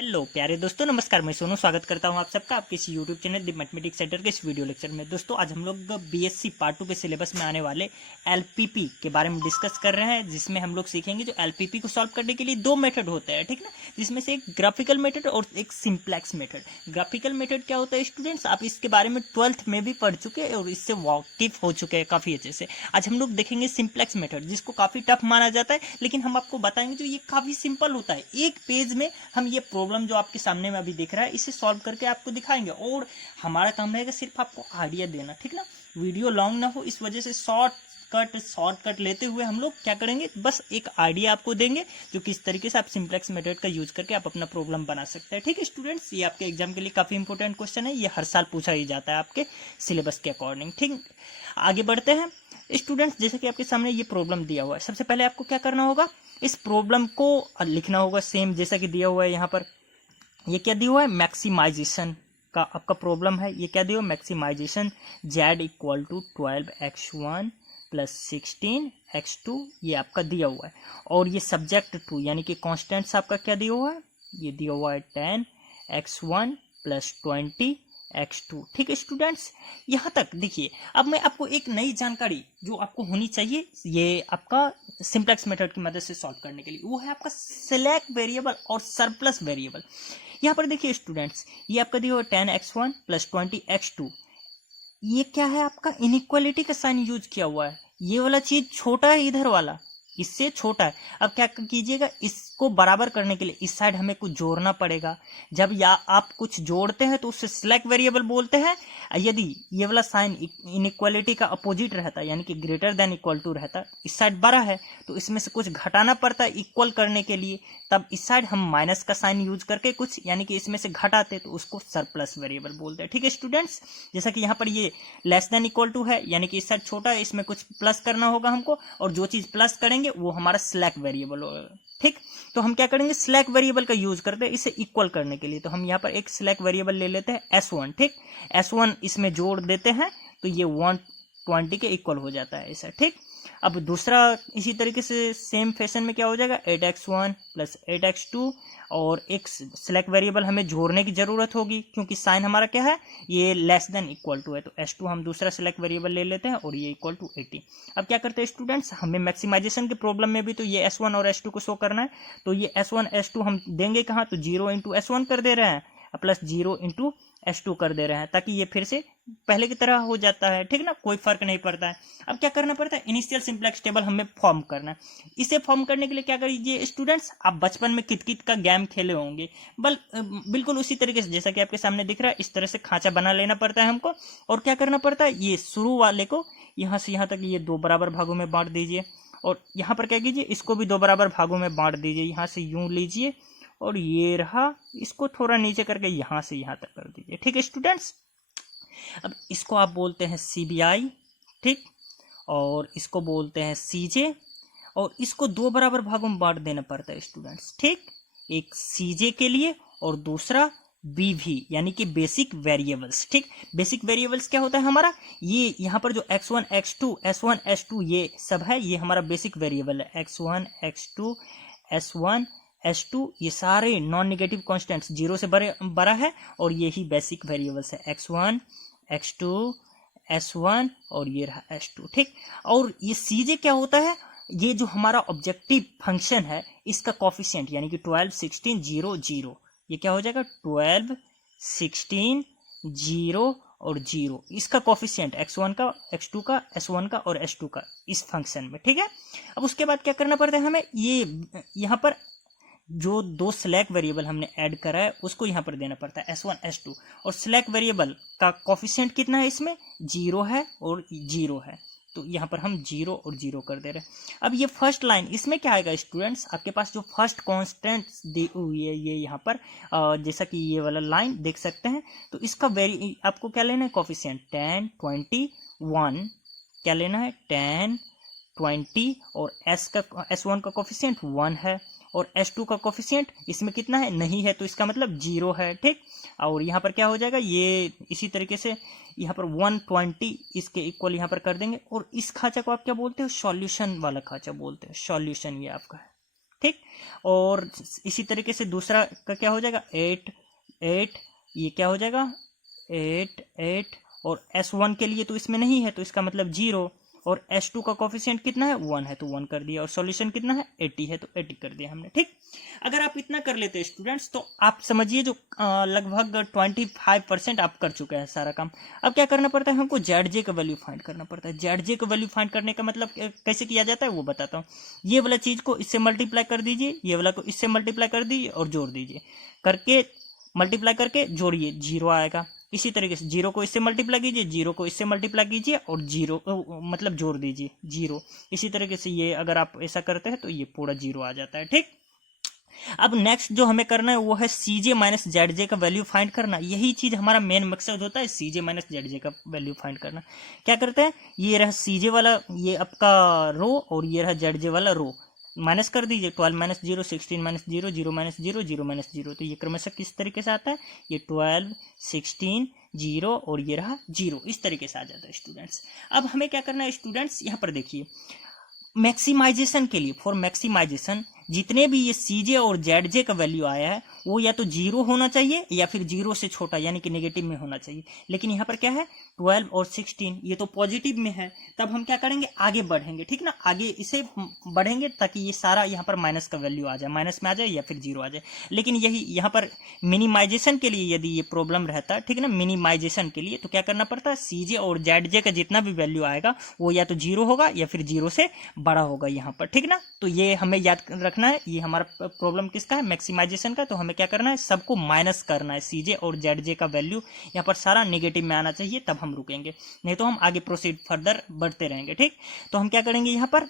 Hello प्यारे दोस्तों, नमस्कार। मैं सोनू स्वागत करता हूं आप सबका आपके इस YouTube channel the mathematics centre के इस वीडियो लेक्चर में। दोस्तों आज हम लोग बीएससी पार्ट 2 के सिलेबस में आने वाले एलपीपी के बारे में डिस्कस कर रहे हैं, जिसमें हम लोग सीखेंगे जो एलपीपी को सॉल्व करने के लिए दो मेथड होते हैं, ठीक ना। जिसमें से एक ग्राफिकल मेथड और एक सिंप्लेक्स मेथड। ग्राफिकल मेथड क्या होता है स्टूडेंट्स, आप इसके बारे में 12th में भी पढ़ चुके हैं और इससे वाकिफ हो चुके हैं काफी अच्छे से। आज हम लोग देखेंगे सिंप्लेक्स मेथड, जिसको काफी टफ माना जाता है, लेकिन हम आपको बताएंगे जो ये काफी सिंपल होता है। एक पेज में हम ये प्रॉब्लम जो आपके सामने में अभी दिख रहा है इसे सॉल्व करके आपको दिखाएंगे और हमारा काम रहेगा सिर्फ आपको आइडिया देना, ठीक ना। वीडियो लॉन्ग ना हो, इस वजह से शॉर्टकट लेते हुए हम लोग क्या करेंगे, बस एक आइडिया आपको देंगे जो किस तरीके से आप सिंप्लेक्स मेथड का यूज करके आप अपना प्रॉब्लम बना सकते हैं। ठीक है स्टूडेंट्स, ये आपके एग्जाम के लिए काफी इंपॉर्टेंट क्वेश्चन है, ये हर साल पूछा ही जाता है आपके सिलेबस के अकॉर्डिंग। ठीक, आगे बढ़ते हैं स्टूडेंट्स। जैसे कि आपके सामने ये प्रॉब्लम दिया हुआ है, सबसे पहले आपको क्या करना होगा, इस प्रॉब्लम को लिखना होगा सेम जैसा कि दिया हुआ है यहाँ पर। ये क्या दिया हुआ है, मैक्सिमाइजेशन का आपका प्रॉब्लम है। ये क्या दिया हुआ है, maximisation z equal to 12x1 plus 16x2, ये आपका दिया हुआ है। और ये सब्जेक्ट टू यानी कि कॉन्स्टेंट्स आपका क्या दिया हुआ है, ये दिया हुआ है 10x1 प्लस 20x2। ठीक है स्टूडेंट्स, यहाँ तक देखिए। अब मैं आपको एक नई जानकारी जो आपको होनी चाहिए ये आपका सिंप्लेक्स मेथड की मदद से सॉल्व करने के लिए, वो है आपका सिलेक्ट वेरिएबल और सरप्लस वेरिएबल। यहाँ पर देखिए स्टूडेंट्स, ये आपका दिया हुआ 10x1 प्लस 20x2, ये क्या है आपका इनइक्वालिटी का साइन यूज किया हुआ है। ये वाला चीज छोटा है, इधर वाला इससे छोटा है। अब क्या कीजिएगा, इसको बराबर करने के लिए इस साइड हमें कुछ जोड़ना पड़ेगा। जब या आप कुछ जोड़ते हैं तो उससे सिलेक्ट वेरिएबल बोलते हैं। यदि ये वाला साइन इनइक्वालिटी का अपोजिट रहता है यानी कि ग्रेटर देन इक्वल टू रहता, इस साइड बड़ा है तो इसमें से कुछ घटाना पड़ता है इक्वल करने के लिए, तब इस साइड हम माइनस का साइन यूज करके कुछ यानी कि इसमें से घटाते तो उसको सरप्लस वेरिएबल बोलते हैं। ठीक है स्टूडेंट्स, जैसा कि यहाँ पर ये लेस देन इक्वल टू है यानी कि इस साइड छोटा है, इसमें कुछ प्लस करना होगा हमको, और जो चीज प्लस करेंगे वो हमारा सिलेक्ट वेरिएबल होगा। ठीक, तो हम क्या करेंगे, सिलेक्ट वेरिएबल का यूज करते हैं इसे इक्वल करने के लिए। तो हम यहाँ पर एक सिलेक्ट वेरिएबल ले लेते हैं s1। ठीक, s1 इसमें जोड़ देते हैं तो ये 120 के इक्वल हो जाता है ऐसा। ठीक, अब दूसरा इसी तरीके से सेम फैशन में क्या हो जाएगा, 8x1 प्लस 8x2, और एक सिलेक्ट वेरिएबल हमें जोड़ने की जरूरत होगी क्योंकि साइन हमारा क्या है, ये लेस देन इक्वल टू है, तो s2 हम दूसरा सिलेक्ट वेरिएबल ले लेते हैं और ये इक्वल टू 80। अब क्या करते हैं स्टूडेंट्स, हमें मैक्सिमाइजेशन के प्रॉब्लम में भी तो ये s1 और s2 को शो करना है, तो ये s1 s2 हम देंगे कहाँ, तो 0 इंटू s1 कर दे रहे हैं प्लस 0 इंटू s2 कर दे रहे हैं, ताकि ये फिर से पहले की तरह हो जाता है। ठीक ना, कोई फर्क नहीं पड़ता है। अब क्या करना पड़ता है, इनिशियल सिंप्लेक्स टेबल हमें फॉर्म करना है। इसे फॉर्म करने के लिए क्या करिए स्टूडेंट्स, आप बचपन में कित कित का गेम खेले होंगे, बिल्कुल उसी तरीके से जैसा कि आपके सामने दिख रहा है, इस तरह से खांचा बना लेना पड़ता है हमको। और क्या करना पड़ता है, ये शुरू वाले को यहाँ से यहाँ तक ये 2 बराबर भागों में बांट दीजिए, और यहाँ पर क्या कीजिए, इसको भी 2 बराबर भागों में बांट दीजिए। यहाँ से यूं लीजिए और ये रहा, इसको थोड़ा नीचे करके यहाँ से यहाँ तक कर दीजिए। ठीक है स्टूडेंट्स, अब इसको आप बोलते हैं CBI। ठीक, और इसको बोलते हैं CJ, और इसको 2 बराबर भागों में बांट देना पड़ता है स्टूडेंट्स। ठीक, एक CJ के लिए और दूसरा BV यानी कि बेसिक वेरिएबल्स। ठीक, बेसिक वेरिएबल्स क्या होता है हमारा, ये यहाँ पर जो x1 x2 s1 s2 ये सब है, ये हमारा बेसिक वेरिएबल है। x1 x2 s1 s2 ये सारे नॉन नेगेटिव कॉन्स्टेंट्स 0 से बड़ा है, और ये ही बेसिक वेरिएबल्स है, x1 x2 s1 और ये रहा s2। ठीक, और ये CJ क्या होता है, ये जो हमारा ऑब्जेक्टिव फंक्शन है इसका कोफिशिएंट यानी कि 12 16 0 0, ये क्या हो जाएगा 12 16 0 और 0, इसका कोफिशिएंट x1 का x2 का s1 का और s2 का इस फंक्शन में। ठीक है, अब उसके बाद क्या करना पड़ता है हमें, ये यहाँ पर जो 2 सिलेक्ट वेरिएबल हमने ऐड करा है उसको यहाँ पर देना पड़ता है s1 s2, और सिलेक्ट वेरिएबल का कोफिशिएंट कितना है, इसमें 0 है और 0 है, तो यहाँ पर हम 0 और 0 कर दे रहे हैं। अब ये फर्स्ट लाइन, इसमें क्या आएगा स्टूडेंट्स, आपके पास जो फर्स्ट कांस्टेंट दी हुई है ये यहाँ पर जैसा कि ये वाला लाइन देख सकते हैं, तो इसका आपको क्या लेना है, कोफिशिएंट 10 21, क्या लेना है 10 20, और s1 का कोफिशिएंट 1 है, और s2 का कोफिशिएंट इसमें कितना है, नहीं है, तो इसका मतलब 0 है। ठीक, और यहाँ पर क्या हो जाएगा, ये इसी तरीके से यहाँ पर 120 इसके इक्वल यहाँ पर कर देंगे, और इस खांचा को आप क्या बोलते हो, सॉल्यूशन वाला खांचा बोलते हैं, सॉल्यूशन ये आपका है। ठीक। और इसी तरीके से दूसरा का क्या हो जाएगा 8 8, ये क्या हो जाएगा 8 8, और S1 के लिए तो इसमें नहीं है तो इसका मतलब 0, और S2 का कोफिशिएंट कितना है 1 है तो 1 कर दिया, और सॉल्यूशन कितना है 80 है तो 80 कर दिया हमने, ठीक। अगर आप इतना कर लेते स्टूडेंट्स तो आप समझिए जो लगभग 25% आप कर चुके हैं सारा काम। अब क्या करना पड़ता है हमको ZJ का वैल्यू फाइंड करना पड़ता है। ZJ का वैल्यू फाइंड करने का मतलब कैसे किया जाता है वो बताता हूँ। ये वाला चीज को इससे मल्टीप्लाई कर दीजिए, ये वाला को इससे मल्टीप्लाई कर दीजिए और जोड़ दीजिए, करके मल्टीप्लाई करके जोड़िए 0 आएगा। इसी तरीके से 0 को इससे मल्टीप्लाई कीजिए, 0 को इससे मल्टीप्लाई कीजिए और 0 मतलब जोड़ दीजिए 0। इसी तरीके से ये अगर आप ऐसा करते हैं तो ये पूरा 0 आ जाता है, ठीक। अब नेक्स्ट जो हमें करना है वो है CJ माइनस ZJ का वैल्यू फाइंड करना। यही चीज हमारा मेन मकसद होता है, CJ माइनस ZJ का वैल्यू फाइंड करना। क्या करते हैं, ये रहा CJ वाला, ये आपका रो, और ये रहा ZJ वाला रो, माइनस कर दीजिए 12 माइनस 0, 16 माइनस 0, 0 माइनस 0, 0 माइनस 0, तो ये क्रमशः किस तरीके से आता है, ये 12 16 0 और ये रहा 0, इस तरीके से आ जाता है स्टूडेंट्स। अब हमें क्या करना है स्टूडेंट्स, यहाँ पर देखिए मैक्सिमाइजेशन के लिए, फॉर मैक्सिमाइजेशन जितने भी ये CJ और ZJ का वैल्यू आया है वो या तो 0 होना चाहिए या फिर 0 से छोटा यानी कि नेगेटिव में होना चाहिए। लेकिन यहाँ पर क्या है 12 और 16 ये तो पॉजिटिव में है, तब हम क्या करेंगे आगे बढ़ेंगे, ठीक ना, आगे इसे बढ़ेंगे ताकि ये सारा यहाँ पर माइनस का वैल्यू आ जाए, माइनस में आ जाए या फिर 0 आ जाए। लेकिन यही यहाँ पर मिनिमाइजेशन के लिए यदि ये प्रॉब्लम रहता है, ठीक ना, मिनिमाइजेशन के लिए तो क्या करना पड़ता है CJ और ZJ का जितना भी वैल्यू आएगा वो या तो 0 होगा या फिर 0 से बड़ा होगा यहाँ पर, ठीक ना। तो ये हमें याद रखना है, ये हमारा प्रॉब्लम किसका है, मैक्सिमाइजेशन का। तो हमें क्या करना है, सबको माइनस करना है, CJ और ZJ का वैल्यू यहाँ पर सारा नेगेटिव में आना चाहिए, तब हम रुकेंगे, नहीं तो हम आगे प्रोसीड फर्दर बढ़ते रहेंगे, ठीक। तो हम क्या करेंगे, यहाँ पर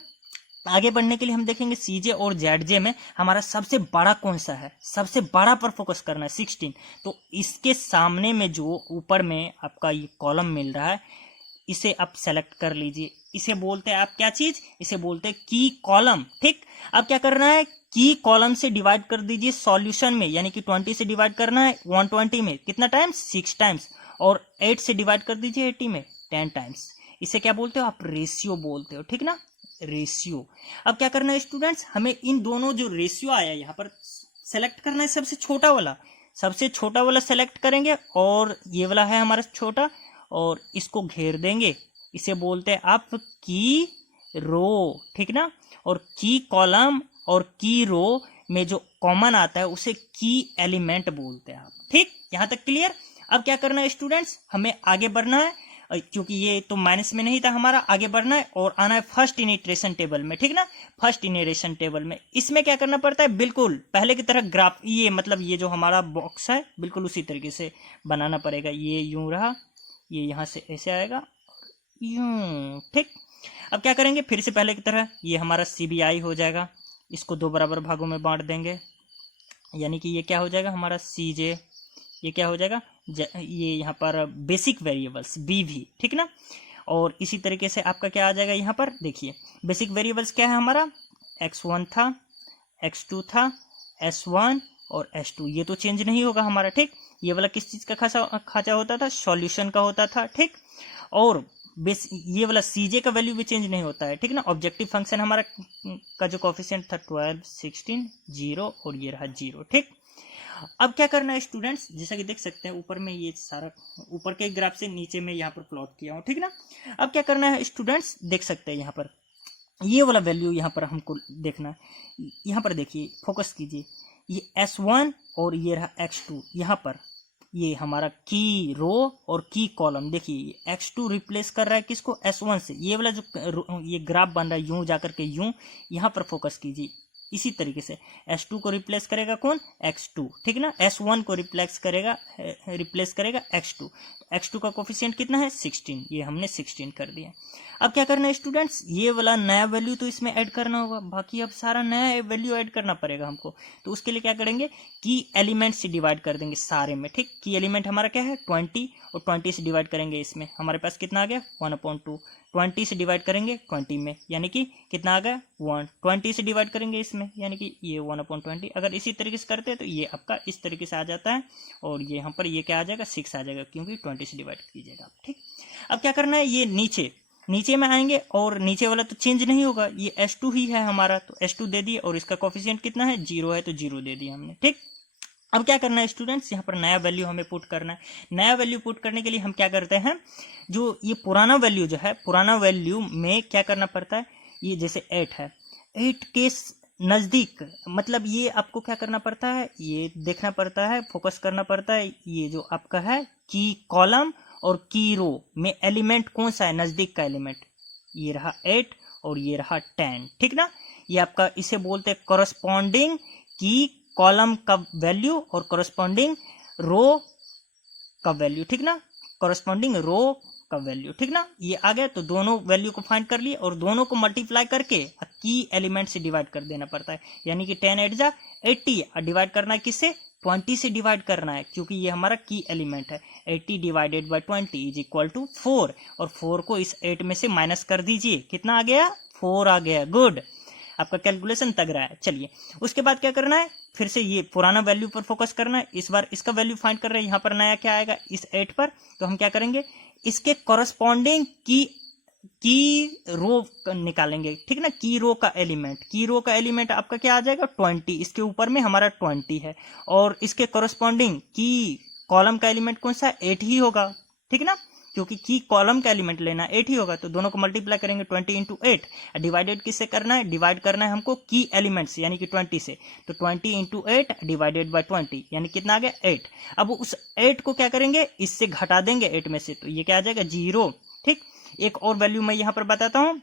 आगे बढ़ने के लिए हम देखेंगे CJ और ZJ में हमारा सबसे बड़ा कौन सा है, सबसे बड़ा पर फोकस करना है 16। तो इसके सामने में जो ऊपर में आपका ये कॉलम मिल रहा है इसे आप सेलेक्ट कर लीजिए, इसे बोलते हैं आप क्या चीज, इसे बोलते हैं की कॉलम, ठीक। अब क्या करना है, की कॉलम से डिवाइड कर दीजिए सॉल्यूशन में, यानी कि 20 से डिवाइड करना है 120 में कितना टाइम्स 6 टाइम्स, और 8 से डिवाइड कर दीजिए 80 में 10 टाइम्स। इसे क्या बोलते हो आप, रेशियो बोलते हो, ठीक ना, रेशियो। अब क्या करना है स्टूडेंट्स, हमें इन दोनों जो रेशियो आया यहाँ पर सेलेक्ट करना है, सबसे छोटा वाला, सबसे छोटा वाला सेलेक्ट करेंगे, और ये वाला है हमारा छोटा, और इसको घेर देंगे, इसे बोलते हैं आप की रो, ठीक ना। और की कॉलम और की रो में जो कॉमन आता है उसे की एलिमेंट बोलते हैं आप, ठीक। यहां तक क्लियर। अब क्या करना है स्टूडेंट्स, हमें आगे बढ़ना है, क्योंकि ये तो माइनस में नहीं था हमारा, आगे बढ़ना है और आना है फर्स्ट इनिट्रेशन टेबल में, ठीक ना, फर्स्ट इनिट्रेशन टेबल में। इसमें क्या करना पड़ता है, बिल्कुल पहले की तरह ग्राफ, ये मतलब ये जो हमारा बॉक्स है बिल्कुल उसी तरीके से बनाना पड़ेगा। ये यूं रहा, ये यहाँ से ऐसे आएगा यूं, ठीक। अब क्या करेंगे, फिर से पहले की तरह ये हमारा CBI हो जाएगा, इसको 2 बराबर भागों में बांट देंगे, यानी कि ये क्या हो जाएगा हमारा CJ, ये क्या हो जाएगा ये यहाँ पर बेसिक वेरिएबल्स BV, ठीक ना। और इसी तरीके से आपका क्या आ जाएगा, यहाँ पर देखिए बेसिक वेरिएबल्स क्या है हमारा, X1 था, X2 था, S1 और S2, ये तो चेंज नहीं होगा हमारा, ठीक। ये वाला किस चीज का खाचा होता था, सॉल्यूशन का होता था, ठीक। और ये वाला CJ का वैल्यू भी चेंज नहीं होता है, ठीक ना। ऑब्जेक्टिव फंक्शन हमारा का जो कोफिशिएंट था 12 16 0 और ये रहा 0, ठीक। अब क्या करना है स्टूडेंट्स, जैसा कि देख सकते हैं ऊपर में ये सारा ऊपर के ग्राफ से नीचे में यहाँ पर प्लॉट किया हूँ, ठीक ना। अब क्या करना है स्टूडेंट्स, देख सकते हैं यहाँ पर ये वाला वैल्यू यहाँ पर हमको देखना है। यहाँ पर देखिए फोकस कीजिए, ये S1 और ये रहा X2, यहाँ पर ये हमारा की रो और की कॉलम, देखिए X2 रिप्लेस कर रहा है किसको, S1 से। ये वाला जो ये ग्राफ बन रहा है यूं जाकर के यूं, यहाँ पर फोकस कीजिए। इसी तरीके से S2 को रिप्लेस करेगा कौन, X2, ठीक ना। S1 को रिप्लेस करेगा X2। X2 का कोफिशिएंट कितना है 16, ये हमने 16 कर दिया। अब क्या करना है स्टूडेंट्स, ये वाला नया वैल्यू तो इसमें ऐड करना होगा, बाकी अब सारा नया वैल्यू ऐड करना पड़ेगा हमको। तो उसके लिए क्या करेंगे, की एलिमेंट से डिवाइड कर देंगे सारे में, ठीक। की एलिमेंट हमारा क्या है 20, और 20 से डिवाइड करेंगे इसमें, हमारे पास कितना आ गया 1/2। 20 से डिवाइड करेंगे 20 में, यानी कि कितना आ गया 1। 20 से डिवाइड करेंगे इसमें, यानी कि ये 1/20। अगर इसी तरीके से करते हैं तो ये आपका इस तरीके से आ जाता है, और ये यहाँ पर ये क्या आ जाएगा 6 आ जाएगा, क्योंकि 20 से डिवाइड कीजिएगा आप, ठीक। अब क्या करना है, ये नीचे में आएंगे और नीचे वाला तो चेंज नहीं होगा, ये S2 ही है हमारा, तो S2 दे दिए और इसका कोफिशिएंट कितना है 0 है तो 0 दे दिया हमने। ठीक, अब क्या करना है स्टूडेंट्स, यहाँ पर नया वैल्यू हमें पुट करना है। नया वैल्यू पुट करने के लिए हम क्या करते हैं, जो ये पुराना वैल्यू जो है, पुराना वैल्यू में क्या करना पड़ता है, ये जैसे 8 है, 8 के नज़दीक, मतलब ये आपको क्या करना पड़ता है, ये देखना पड़ता है, फोकस करना पड़ता है, ये जो आपका है की कॉलम और की रो में एलिमेंट कौन सा है, नज़दीक का एलिमेंट, ये रहा 8 और ये रहा 10। ठीक ना, ये आपका इसे बोलते हैं कॉरस्पॉन्डिंग की कॉलम का वैल्यू और कॉरस्पॉन्डिंग रो का वैल्यू। ठीक ना, कॉरस्पॉन्डिंग रो का वैल्यू। ठीक ना, ये आ गया, तो दोनों वैल्यू को फाइंड कर लिए और दोनों को मल्टीप्लाई करके की एलिमेंट से डिवाइड कर देना पड़ता है, यानी कि 10 8 जा 80 डिवाइड करना है किससे, 20 से डिवाइड करना है, क्योंकि ये हमारा की एलिमेंट है। 80 divided by 20 is equal to 4, और 4 को इस 8 में से माइनस कर दीजिए, कितना आ गया, 4 आ गया। गुड, आपका कैलकुलेशन तग रहा है। चलिए उसके बाद क्या करना है, फिर से ये पुराना वैल्यू पर फोकस करना है, इस बार इसका वैल्यू फाइंड कर रहे हैं, यहाँ पर नया क्या आएगा इस 8 पर, तो हम क्या करेंगे, इसके कॉरस्पॉन्डिंग की रो निकालेंगे। ठीक ना, की रो का एलिमेंट आपका क्या आ जाएगा 20, इसके ऊपर में हमारा 20 है, और इसके कॉरस्पॉन्डिंग की कॉलम का एलिमेंट कौन सा, 8 ही होगा। ठीक ना, क्योंकि की कॉलम का एलिमेंट लेना 8 ही होगा, तो दोनों को मल्टीप्लाई करेंगे 20 इंटू 8, डिवाइडेड किससे करना है, डिवाइड करना है हमको की एलिमेंट्स यानी कि 20 से, तो 20 इंटू 8 डिवाइडेड बाई 20 यानी कितना आ गया 8। अब उस 8 को क्या करेंगे, इससे घटा देंगे 8 में से, तो ये क्या आ जाएगा 0। ठीक, एक और वैल्यू मैं यहाँ पर बताता हूँ,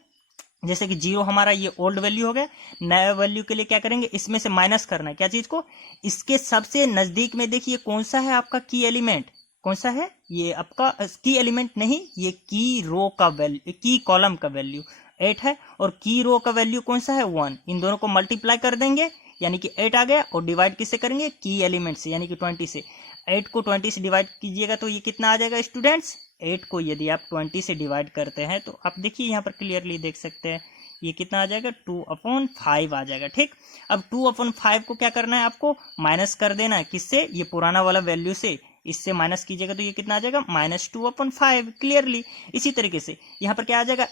जैसे कि 0 हमारा ये ओल्ड वैल्यू हो गया, नया वैल्यू के लिए क्या करेंगे, इसमें से माइनस करना है, क्या चीज को, इसके सबसे नजदीक में देखिए कौन सा है आपका की एलिमेंट, कौन सा है, ये आपका की एलिमेंट नहीं, ये की रो का वैल्यू, की कॉलम का वैल्यू 8 है, और की रो का वैल्यू कौन सा है 1, इन दोनों को मल्टीप्लाई कर देंगे यानी कि 8 आ गया, और डिवाइड किससे करेंगे, की एलिमेंट से यानी कि 20 से। 8 को 20 से डिवाइड कीजिएगा तो ये कितना आ जाएगा स्टूडेंट्स, 8 को यदि आप 20 से डिवाइड करते हैं तो आप देखिए यहाँ पर क्लियरली देख सकते हैं, ये कितना आ जाएगा 2/5 आ जाएगा। ठीक, अब 2/5 को क्या करना है, आपको माइनस कर देना है, किससे, ये पुराना वाला वैल्यू से, इससे माइनस कीजिएगा तो ये कितना आ जाएगा -2/5 क्लियरली। इसी तरीके से यहाँ पर क्या आ जाएगा,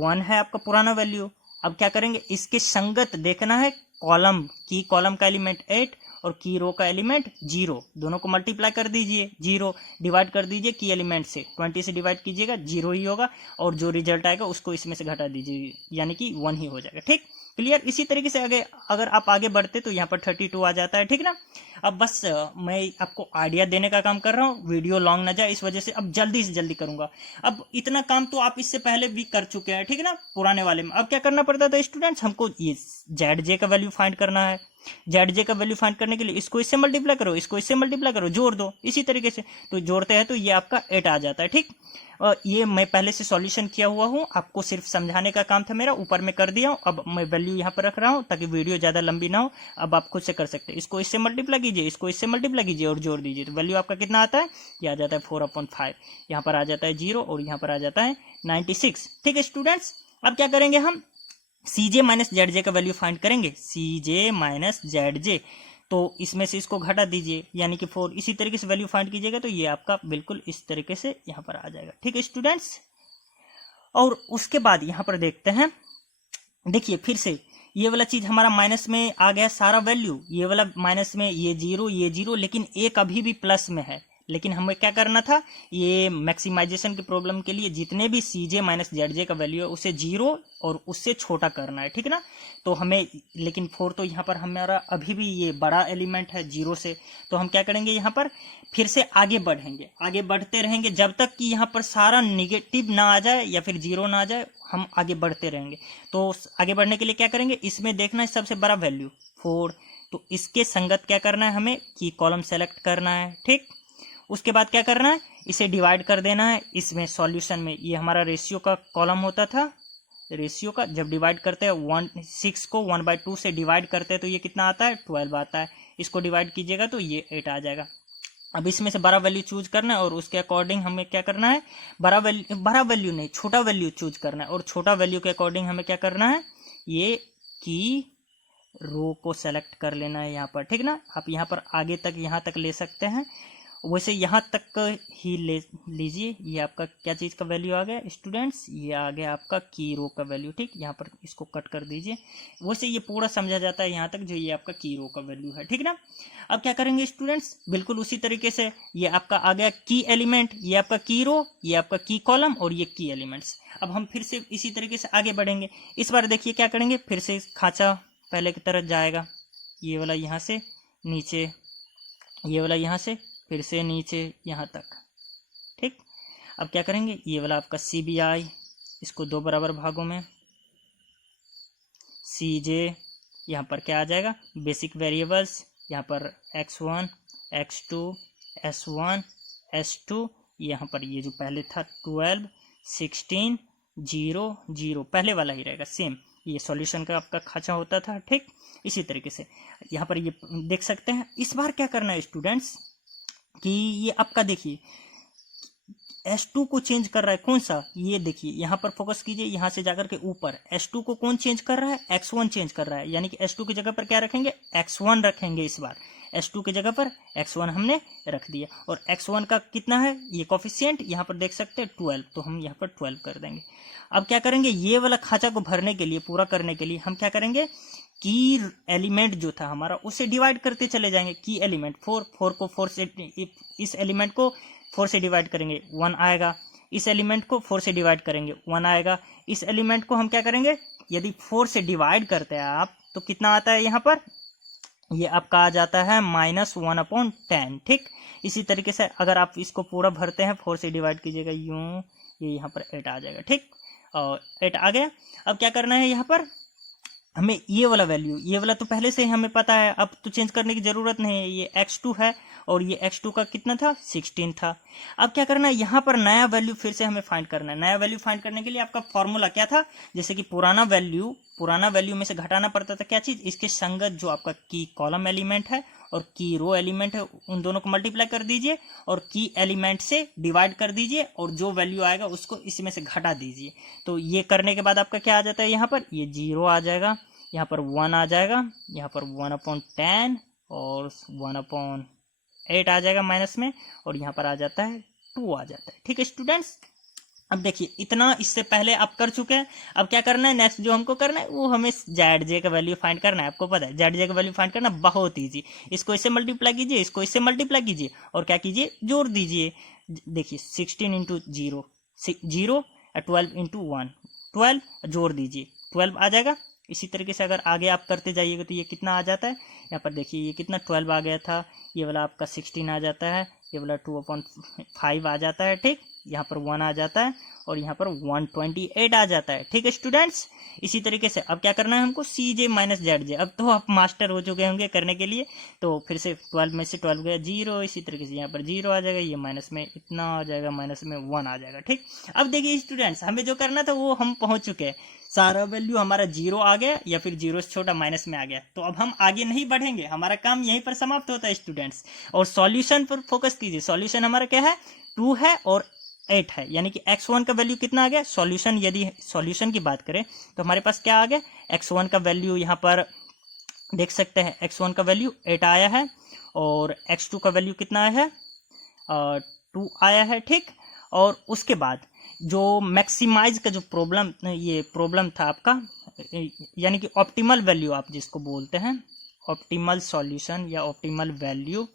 1 है आपका पुराना वैल्यू, अब क्या करेंगे, इसके संगत देखना है कॉलम, की कॉलम का एलिमेंट 8 और की रो का एलिमेंट 0, दोनों को मल्टीप्लाई कर दीजिए, 0 डिवाइड कर दीजिए की एलिमेंट से, 20 से डिवाइड कीजिएगा 0 ही होगा, और जो रिजल्ट आएगा उसको इसमें से घटा दीजिए यानी कि 1 ही हो जाएगा। ठीक, क्लियर। इसी तरीके से आगे अगर आप आगे बढ़ते तो यहाँ पर 32 आ जाता है। ठीक ना, अब बस मैं आपको आइडिया देने का काम कर रहा हूँ, वीडियो लॉन्ग ना जाए इस वजह से अब जल्दी से जल्दी करूंगा। अब इतना काम तो आप इससे पहले भी कर चुके हैं, ठीक है ना, पुराने वाले में। अब क्या करना पड़ता था स्टूडेंट्स, हमको ये ZJ का वैल्यू फाइंड करना है। ZJ का वैल्यू फाइंड करने के लिए इसको इससे मल्टीप्लाई करो, इसको इससे मल्टीप्लाई करो, जोड़ दो इसी तरीके से, तो जोड़ते हैं तो ये आपका 8 आ जाता है। ठीक, ये मैं पहले से सॉल्यूशन किया हुआ हूँ, आपको सिर्फ समझाने का काम था मेरा, ऊपर में कर दिया हूँ। अब मैं वैल्यू यहाँ पर रख रहा हूँ ताकि वीडियो ज़्यादा लंबी ना हो। अब आप खुद से कर सकते हैं, इसको इससे मल्टीप्लाई कीजिए, इसको इससे मल्टीप्लाई कीजिए और जोड़ दीजिए, तो वैल्यू आपका कितना आता है, ये आ जाता है 4/5, यहाँ पर आ जाता है 0 और यहाँ पर आ जाता है 96। ठीक है स्टूडेंट्स, अब क्या करेंगे हम, CJ माइनस ZJ का वैल्यू फाइंड करेंगे, CJ माइनस ZJ, तो इसमें से इसको घटा दीजिए यानी कि 4, इसी तरीके से वैल्यू फाइंड कीजिएगा तो ये आपका बिल्कुल इस तरीके से यहाँ पर आ जाएगा। ठीक है स्टूडेंट्स, और उसके बाद यहाँ पर देखते हैं, देखिए फिर से ये वाला चीज हमारा माइनस में आ गया सारा वैल्यू, ये वाला माइनस में, ये 0, लेकिन एक अभी भी प्लस में है, लेकिन हमें क्या करना था, ये मैक्सिमाइजेशन की प्रॉब्लम के लिए जितने भी CJ माइनस ZJ का वैल्यू है उसे 0 और उससे छोटा करना है। ठीक है ना, तो हमें, लेकिन 4 तो यहाँ पर हमारा अभी भी ये बड़ा एलिमेंट है 0 से, तो हम क्या करेंगे, यहाँ पर फिर से आगे बढ़ेंगे, आगे बढ़ते रहेंगे जब तक कि यहाँ पर सारा निगेटिव ना आ जाए या फिर 0 ना आ जाए, हम आगे बढ़ते रहेंगे। तो आगे बढ़ने के लिए क्या करेंगे, इसमें देखना है सबसे बड़ा वैल्यू 4, तो इसके संगत क्या करना है, हमें की कॉलम सेलेक्ट करना है। ठीक, उसके बाद क्या करना है, इसे डिवाइड कर देना है इसमें सॉल्यूशन में, ये हमारा रेशियो का कॉलम होता था, रेशियो का जब डिवाइड करते हैं 6 को 1/2 से डिवाइड करते हैं तो ये कितना आता है 12 आता है, इसको डिवाइड कीजिएगा तो ये 8 आ जाएगा। अब इसमें से बड़ा वैल्यू चूज करना है और उसके अकॉर्डिंग हमें क्या करना है, बड़ा वैल्यू नहीं, छोटा वैल्यू चूज करना है, और छोटा वैल्यू के अकॉर्डिंग हमें क्या करना है, ये की रो को सेलेक्ट कर लेना है यहाँ पर। ठीक ना, आप यहाँ पर आगे तक यहाँ तक ले सकते हैं, वैसे यहाँ तक ही ले लीजिए। ये आपका क्या चीज़ का वैल्यू आ गया स्टूडेंट्स, ये आ गया आपका की रो का वैल्यू। ठीक, यहाँ पर इसको कट कर दीजिए। वैसे ये पूरा समझा जाता है यहाँ तक, जो ये आपका की रो का वैल्यू है। ठीक ना। अब क्या करेंगे स्टूडेंट्स, बिल्कुल उसी तरीके से ये आपका आ गया की एलिमेंट, ये आपका की रो, ये आपका की कॉलम और ये की एलिमेंट्स। अब हम फिर से इसी तरीके से आगे बढ़ेंगे। इस बार देखिए क्या करेंगे, फिर से खांचा पहले की तरह जाएगा, ये वाला यहाँ से नीचे, ये वाला यहाँ से फिर से नीचे यहाँ तक। ठीक, अब क्या करेंगे, ये वाला आपका CBI, इसको 2 बराबर भागों में, CJ, यहाँ पर क्या आ जाएगा बेसिक वेरिएबल्स, यहाँ पर x1 x2 s1 s2, यहाँ पर ये जो पहले था 12 16 0 0 पहले वाला ही रहेगा सेम, ये सॉल्यूशन का आपका खांचा होता था। ठीक, इसी तरीके से यहाँ पर ये देख सकते हैं। इस बार क्या करना है स्टूडेंट्स कि ये आपका देखिए S2 को चेंज कर रहा है, कौन सा, ये देखिए यहाँ पर फोकस कीजिए, यहाँ से जाकर के ऊपर S2 को कौन चेंज कर रहा है, x1 चेंज कर रहा है। यानी कि S2 की जगह पर क्या रखेंगे, x1 रखेंगे। इस बार S2 की जगह पर x1 हमने रख दिया, और x1 का कितना है ये कोफिशिएंट, यहाँ पर देख सकते हैं 12, तो हम यहाँ पर 12 कर देंगे। अब क्या करेंगे, ये वाला खांचा को भरने के लिए, पूरा करने के लिए हम क्या करेंगे, की एलिमेंट जो था हमारा उसे डिवाइड करते चले जाएंगे। की एलिमेंट 4 को 4 से, इस एलिमेंट को 4 से डिवाइड करेंगे 1 आएगा, इस एलिमेंट को 4 से डिवाइड करेंगे 1 आएगा, इस एलिमेंट को हम क्या करेंगे, यदि 4 से डिवाइड करते हैं आप तो कितना आता है यहाँ पर, ये आपका आ जाता है -1/10। ठीक, इसी तरीके से अगर आप इसको पूरा भरते हैं 4 से डिवाइड कीजिएगा यूं, ये यहाँ पर 8 आ जाएगा। ठीक, और 8 आ गया। अब क्या करना है, यहाँ पर हमें ये वाला वैल्यू, ये वाला तो पहले से ही हमें पता है, अब तो चेंज करने की जरूरत नहीं है। ये x2 है और ये x2 का कितना था 16 था। अब क्या करना है, यहाँ पर नया वैल्यू फिर से हमें फाइंड करना है। नया वैल्यू फाइंड करने के लिए आपका फॉर्मूला क्या था, जैसे कि पुराना वैल्यू में से घटाना पड़ता था क्या चीज, इसके संगत जो आपका की कॉलम एलिमेंट है और की रो एलिमेंट है, उन दोनों को मल्टीप्लाई कर दीजिए और की एलिमेंट से डिवाइड कर दीजिए, और जो वैल्यू आएगा उसको इसमें से घटा दीजिए। तो ये करने के बाद आपका क्या आ जाता है, यहाँ पर ये 0 आ जाएगा, यहाँ पर 1 आ जाएगा, यहाँ पर 1/10 और 1/8 आ जाएगा माइनस में, और यहाँ पर आ जाता है 2 आ जाता है। ठीक है स्टूडेंट्स, अब देखिए इतना इससे पहले आप कर चुके हैं। अब क्या करना है, नेक्स्ट जो हमको करना है वो हमें ZJ का वैल्यू फाइंड करना है। आपको पता है ZJ का वैल्यू फाइंड करना बहुत ईजी, इसको इससे मल्टीप्लाई कीजिए, इसको इससे मल्टीप्लाई कीजिए और क्या कीजिए, जोड़ दीजिए। देखिए 16 × 0 0, 12 × 1 12, जोड़ दीजिए 12 आ जाएगा। इसी तरीके से अगर आगे आप करते जाइएगा तो ये कितना आ जाता है, यहाँ पर देखिए ये कितना 12 आ गया था, ये वाला आपका 16 आ जाता है, ये वाला 2/5 आ जाता है। ठीक, यहाँ पर 1 आ जाता है और यहाँ पर 128 आ जाता है। ठीक है स्टूडेंट्स, इसी तरीके से अब क्या करना है हमको, CJ - ZJ। अब तो आप मास्टर हो चुके होंगे करने के लिए, तो फिर से 12 में से 12 गया 0, इसी तरीके से यहाँ पर 0 आ जाएगा, ये माइनस में इतना आ जाएगा, माइनस में 1 आ जाएगा। ठीक, अब देखिए स्टूडेंट्स, हमें जो करना था वो हम पहुंच चुके हैं। सारा वैल्यू हमारा 0 आ गया या फिर 0 से छोटा माइनस में आ गया, तो अब हम आगे नहीं बढ़ेंगे, हमारा काम यहीं पर समाप्त होता है स्टूडेंट्स। और सॉल्यूशन पर फोकस कीजिए। सॉल्यूशन हमारा क्या है, 2 है और 8 है, यानी कि x1 का वैल्यू कितना आ गया, सॉल्यूशन, यदि सॉल्यूशन की बात करें तो हमारे पास क्या आ गया, x1 का वैल्यू यहाँ पर देख सकते हैं, x1 का वैल्यू 8 आया है और x2 का वैल्यू कितना आया है, 2 आया है। ठीक, और उसके बाद जो मैक्सिमाइज का जो प्रॉब्लम था आपका, यानी कि ऑप्टिमल वैल्यू आप जिसको बोलते हैं, ऑप्टिमल सॉल्यूशन या ऑप्टिमल वैल्यू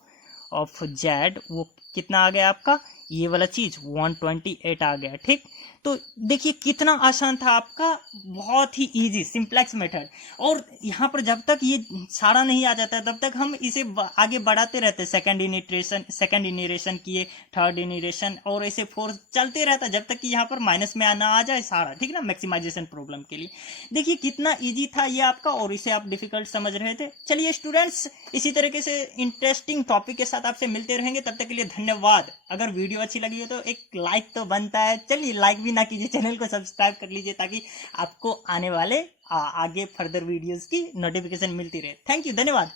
ऑफ Z, वो कितना आ गया आपका, ये वाला चीज 128 आ गया। ठीक, तो देखिए कितना आसान था आपका, बहुत ही इजी सिंप्लेक्स मेथड। और यहाँ पर जब तक ये सारा नहीं आ जाता तब तक हम इसे आगे बढ़ाते रहते, सेकंड इनरेशन किए, थर्ड इनरेशन, और ऐसे फोर्थ चलते रहता जब तक कि यहाँ पर माइनस में आना आ जाए सारा। ठीक ना, मैक्सिमाइजेशन प्रॉब्लम के लिए देखिए कितना इजी था ये आपका, और इसे आप डिफिकल्ट समझ रहे थे। चलिए स्टूडेंट्स, इसी तरीके से इंटरेस्टिंग टॉपिक के साथ आपसे मिलते रहेंगे, तब तक के लिए धन्यवाद। अगर वीडियो अच्छी लगी हो तो एक लाइक तो बनता है, चलिए लाइक भी ना कीजिए, चैनल को सब्सक्राइब कर लीजिए ताकि आपको आने वाले आगे फर्दर वीडियोस की नोटिफिकेशन मिलती रहे। थैंक यू, धन्यवाद।